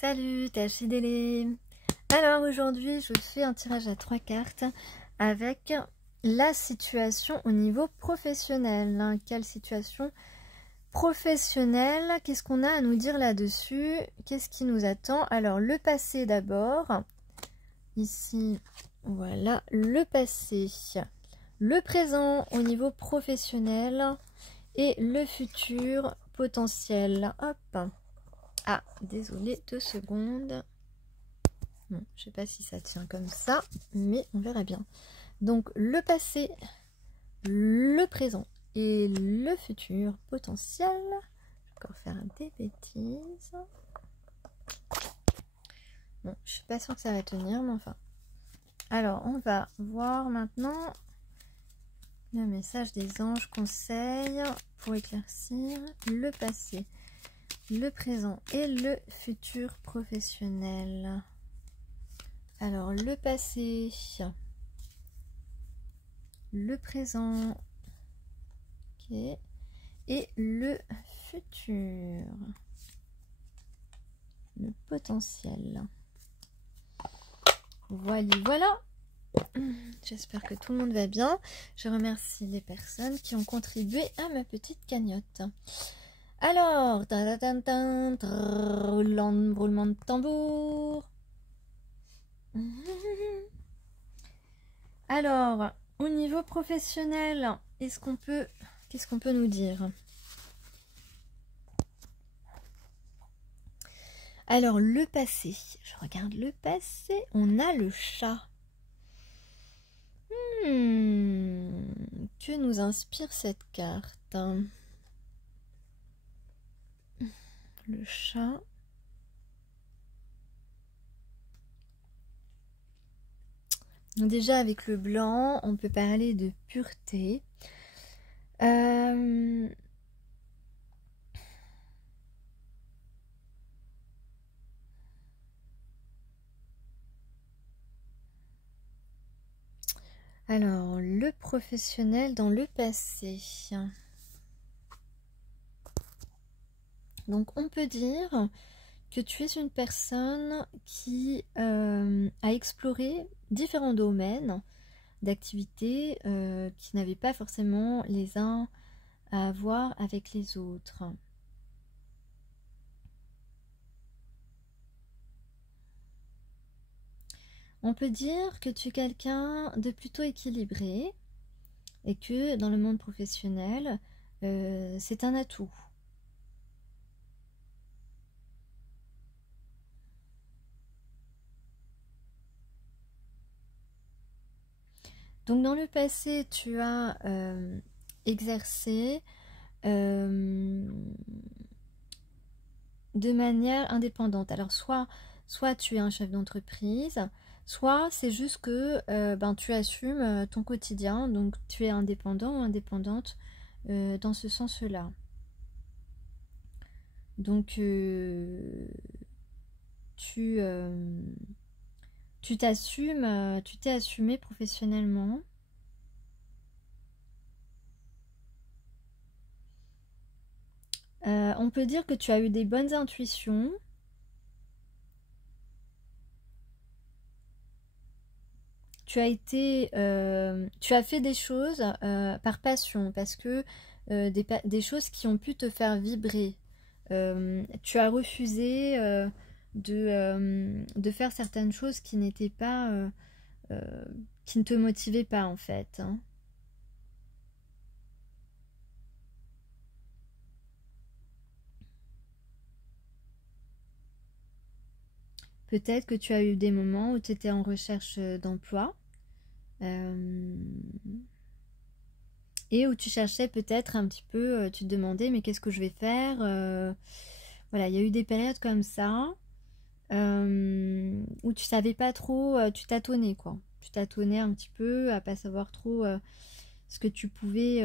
Salut, t'es Achidélé. Alors aujourd'hui, je fais un tirage à 3 cartes avec la situation au niveau professionnel. Quelle situation professionnelle? Qu'est-ce qu'on a à nous dire là-dessus? Qu'est-ce qui nous attend? Alors le passé d'abord. Ici, voilà, le passé. Le présent au niveau professionnel et le futur potentiel. Hop. Ah, désolé, 2 secondes. Bon, je sais pas si ça tient comme ça, mais on verra bien. Donc, le passé, le présent et le futur potentiel. Je vais encore faire des bêtises. Bon, je suis pas sûre que ça va tenir, mais enfin. Alors, on va voir maintenant le message des anges conseils pour éclaircir le passé, le présent et le futur professionnel. Alors, le passé, le présent, ok, et le futur, le potentiel. Voilà. J'espère que tout le monde va bien. Je remercie les personnes qui ont contribué à ma petite cagnotte. Alors, roulement de tambour. Alors, au niveau professionnel, qu'est-ce qu'on peut nous dire? Alors, le passé. Je regarde le passé. On a le chat. Que nous inspire cette carte? Le chat. Donc déjà, avec le blanc, on peut parler de pureté. Alors, le professionnel dans le passé. Donc, on peut dire que tu es une personne qui a exploré différents domaines d'activité qui n'avaient pas forcément les uns à voir avec les autres. On peut dire que tu es quelqu'un de plutôt équilibré et que dans le monde professionnel, c'est un atout. Donc dans le passé, tu as exercé de manière indépendante. Alors soit tu es un chef d'entreprise, soit c'est juste que tu assumes ton quotidien, donc tu es indépendant ou indépendante dans ce sens-là. Donc tu t'assumes, tu t'es assumé professionnellement. On peut dire que tu as eu des bonnes intuitions. Tu as fait des choses par passion, parce que des choses qui ont pu te faire vibrer. Tu as refusé de faire certaines choses qui n'étaient pas, qui ne te motivaient pas en fait. Hein. Peut-être que tu as eu des moments où tu étais en recherche d'emploi et où tu cherchais peut-être un petit peu, tu te demandais mais qu'est-ce que je vais faire voilà, il y a eu des périodes comme ça où tu savais pas trop, tu tâtonnais quoi. Tu tâtonnais un petit peu à pas savoir trop ce que tu pouvais,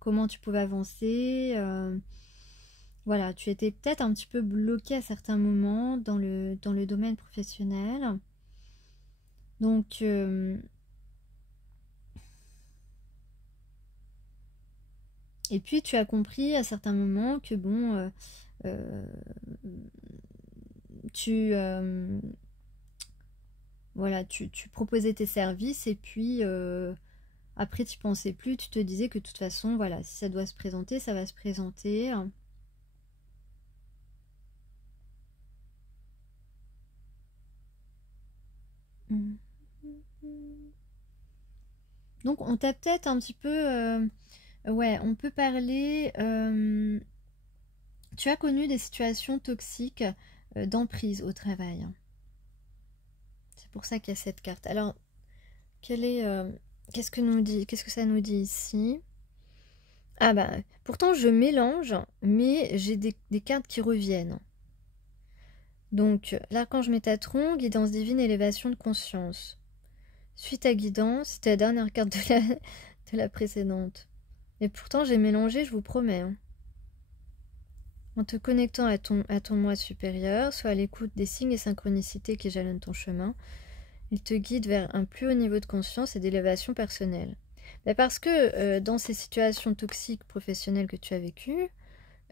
comment tu pouvais avancer. Voilà, tu étais peut-être un petit peu bloqué à certains moments dans le domaine professionnel. Donc, et puis tu as compris à certains moments que bon, voilà, tu proposais tes services et puis après tu pensais plus, tu te disais que de toute façon, voilà, si ça doit se présenter, ça va se présenter. Donc on t'a peut-être un petit peu... ouais, on peut parler... tu as connu des situations toxiques d'emprise au travail. C'est pour ça qu'il y a cette carte. Alors, qu'est-ce que ça nous dit ici? Ah bah, pourtant je mélange, mais j'ai des cartes qui reviennent. Donc, l'archange Métatron, guidance divine, élévation de conscience. Suite à guidance, c'était la dernière carte de la précédente. Et pourtant j'ai mélangé, je vous promets. Hein. En te connectant à ton moi supérieur, soit à l'écoute des signes et synchronicités qui jalonnent ton chemin, il te guide vers un plus haut niveau de conscience et d'élévation personnelle. Mais parce que dans ces situations toxiques professionnelles que tu as vécues,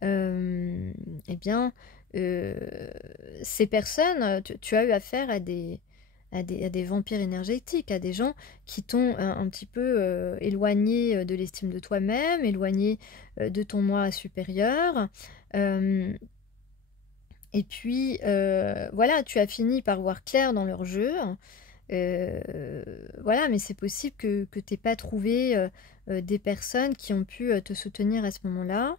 eh bien, ces personnes, tu as eu affaire à des vampires énergétiques, à des gens qui t'ont un petit peu éloigné de l'estime de toi-même, éloigné de ton moi supérieur. Et puis, voilà, tu as fini par voir clair dans leur jeu. Voilà, mais c'est possible que tu n'aies pas trouvé des personnes qui ont pu te soutenir à ce moment-là.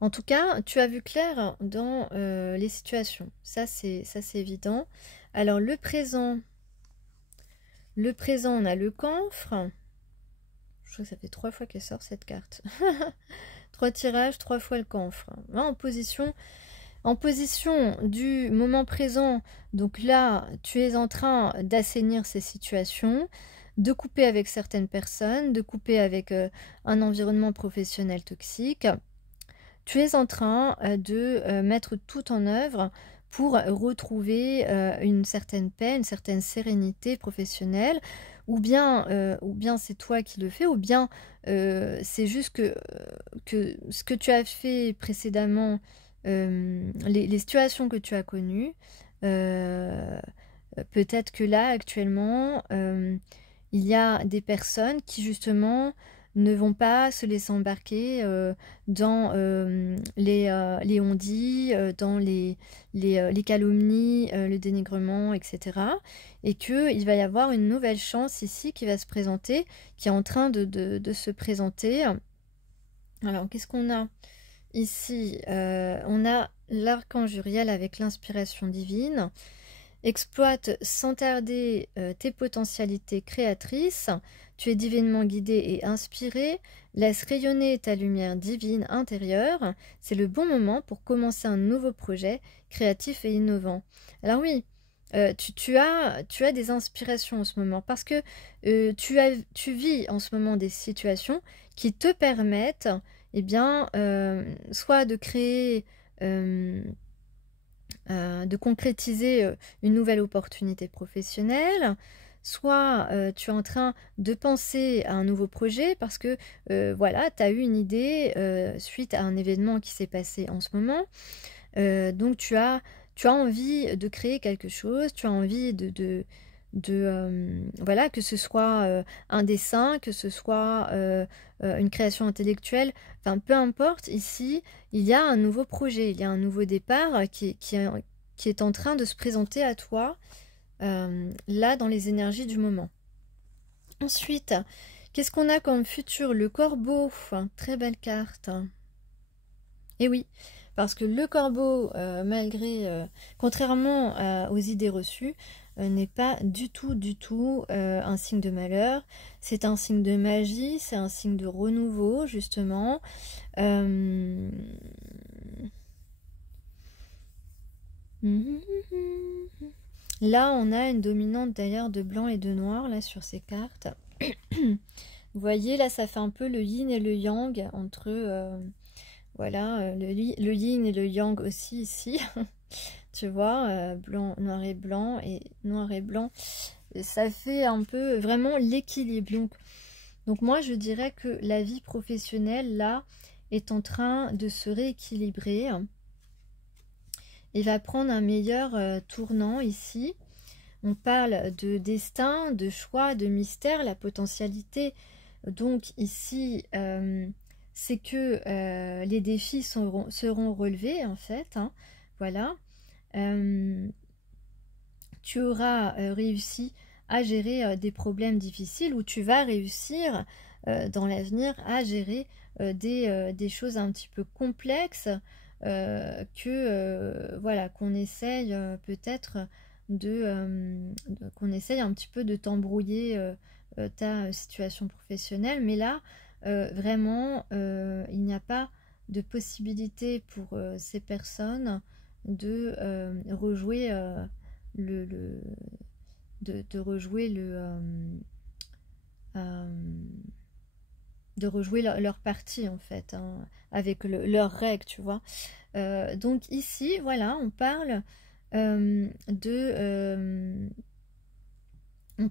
En tout cas, tu as vu clair dans les situations. Ça, c'est évident. Alors, le présent, on a le camphre. Je crois que ça fait 3 fois qu'elle sort cette carte. 3 tirages, 3 fois le camphre. En position du moment présent. Donc là, tu es en train d'assainir ces situations, de couper avec certaines personnes, de couper avec un environnement professionnel toxique. Tu es en train de mettre tout en œuvre pour retrouver une certaine paix, une certaine sérénité professionnelle, ou bien c'est toi qui le fais, ou bien c'est juste que ce que tu as fait précédemment, les situations que tu as connues, peut-être que là, actuellement, il y a des personnes qui, justement, ne vont pas se laisser embarquer dans les on-dit, dans les calomnies, le dénigrement, etc. Et qu'il va y avoir une nouvelle chance ici qui va se présenter, qui est en train de se présenter. Alors, qu'est-ce qu'on a ici? On a l'archange Uriel avec l'inspiration divine. Exploite sans tarder tes potentialités créatrices. Tu es divinement guidé et inspiré. Laisse rayonner ta lumière divine intérieure. C'est le bon moment pour commencer un nouveau projet créatif et innovant. Alors oui, tu as des inspirations en ce moment parce que tu vis en ce moment des situations qui te permettent, eh bien, soit de créer... de concrétiser une nouvelle opportunité professionnelle, soit tu es en train de penser à un nouveau projet parce que voilà, tu as eu une idée suite à un événement qui s'est passé en ce moment. Donc tu as envie de créer quelque chose, tu as envie voilà, que ce soit un dessin, que ce soit une création intellectuelle, enfin peu importe, ici il y a un nouveau projet, il y a un nouveau départ qui est en train de se présenter à toi là dans les énergies du moment. Ensuite, qu'est-ce qu'on a comme futur? Le corbeau, très belle carte. Et oui, parce que le corbeau, contrairement aux idées reçues, n'est pas du tout un signe de malheur. C'est un signe de magie, c'est un signe de renouveau, justement. Là, on a une dominante d'ailleurs de blanc et de noir, là, sur ces cartes. Vous voyez, là, ça fait un peu le yin et le yang entre... voilà, le yin et le yang aussi ici. Tu vois, blanc, noir et blanc et noir et blanc. Ça fait un peu vraiment l'équilibre. Donc moi, je dirais que la vie professionnelle, là, est en train de se rééquilibrer et va prendre un meilleur tournant ici. On parle de destin, de choix, de mystère, la potentialité. Donc ici, c'est que les défis seront relevés, en fait. Hein. Voilà. Tu auras réussi à gérer des problèmes difficiles, ou tu vas réussir dans l'avenir à gérer des choses un petit peu complexes voilà, qu'on essaye peut-être qu'on essaye un petit peu de t'embrouiller ta situation professionnelle, mais là vraiment il n'y a pas de possibilité pour ces personnes de rejouer de rejouer de rejouer leur partie en fait, hein, avec leurs règles, tu vois. Donc ici, voilà, on parle on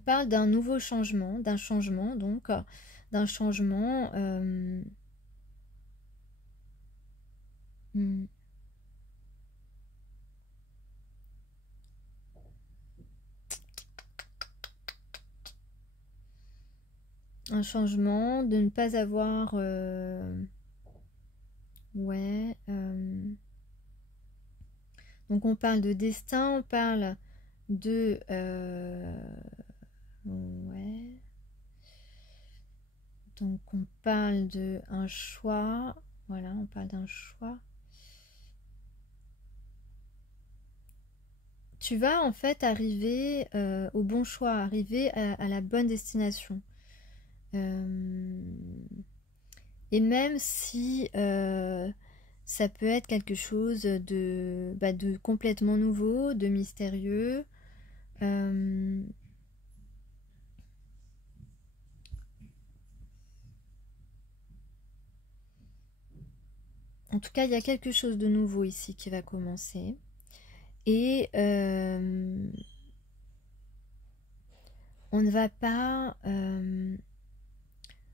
parle d'un nouveau changement, d'un changement, donc d'un changement. Un changement, de ne pas avoir ouais donc on parle de destin, on parle de ouais, donc on parle de un choix, voilà, on parle d'un choix. Tu vas en fait arriver au bon choix, arriver à la bonne destination. Et même si ça peut être quelque chose de complètement nouveau, de mystérieux, en tout cas, il y a quelque chose de nouveau ici qui va commencer. Et on ne va pas...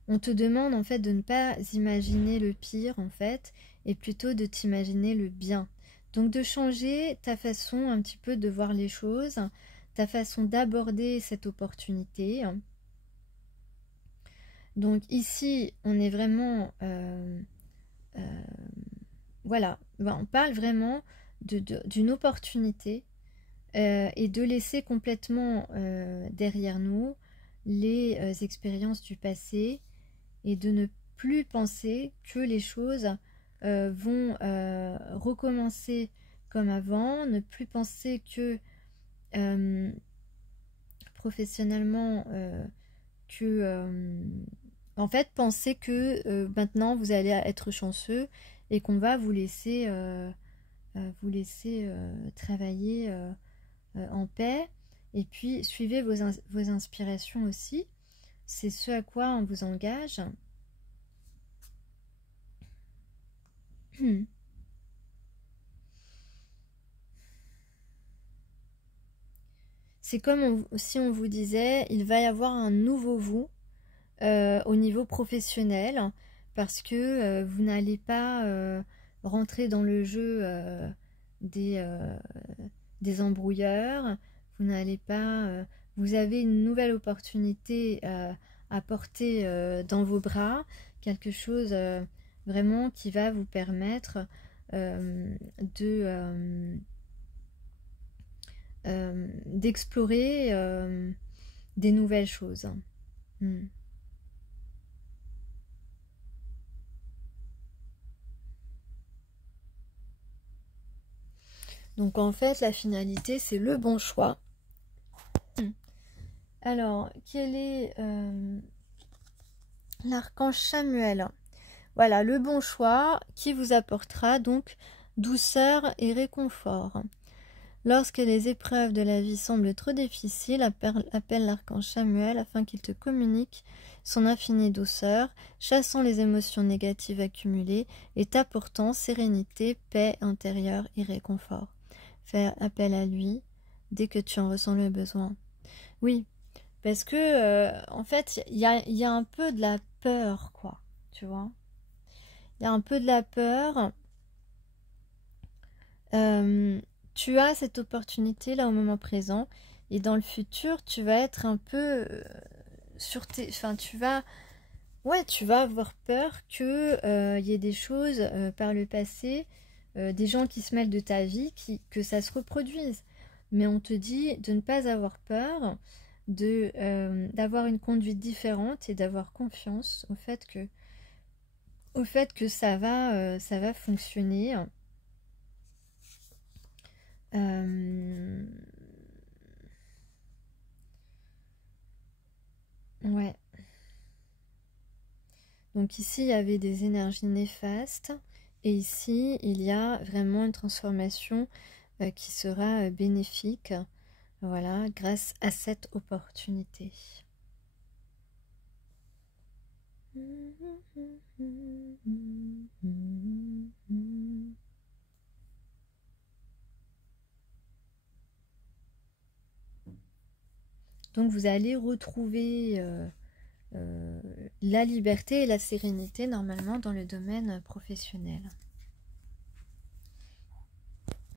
on te demande en fait de ne pas imaginer le pire en fait, et plutôt de t'imaginer le bien. Donc de changer ta façon un petit peu de voir les choses, ta façon d'aborder cette opportunité. Donc ici, on est vraiment... voilà, on parle vraiment d'une opportunité et de laisser complètement derrière nous les expériences du passé et de ne plus penser que les choses vont recommencer comme avant, ne plus penser que professionnellement en fait, pensez que maintenant vous allez être chanceux et qu'on va vous laisser travailler en paix. Et puis suivez vos inspirations aussi. C'est ce à quoi on vous engage. C'est comme si on vous disait, il va y avoir un nouveau vous au niveau professionnel, parce que vous n'allez pas rentrer dans le jeu des embrouilleurs, vous n'allez pas... vous avez une nouvelle opportunité à porter dans vos bras, quelque chose vraiment qui va vous permettre d'explorer des nouvelles choses. Donc en fait, la finalité, c'est le bon choix. Alors, quel est l'archange Chamuel? Voilà, le bon choix qui vous apportera donc douceur et réconfort. Lorsque les épreuves de la vie semblent trop difficiles, appelle l'archange Chamuel afin qu'il te communique son infinie douceur, chassant les émotions négatives accumulées et t'apportant sérénité, paix intérieure et réconfort. Fais appel à lui dès que tu en ressens le besoin. Oui, Parce que, en fait, il y a un peu de la peur, quoi. Tu vois? Il y a un peu de la peur. Tu as cette opportunité là au moment présent. Et dans le futur, tu vas être un peu sur tes... Enfin, ouais, tu vas avoir peur que y ait des choses par le passé, des gens qui se mêlent de ta vie, que ça se reproduise. Mais on te dit de ne pas avoir peur, d'avoir une conduite différente et d'avoir confiance au fait que ça va fonctionner. Ouais. Donc ici, il y avait des énergies néfastes. Et ici, il y a vraiment une transformation qui sera bénéfique. Voilà, grâce à cette opportunité. Donc vous allez retrouver la liberté et la sérénité normalement dans le domaine professionnel.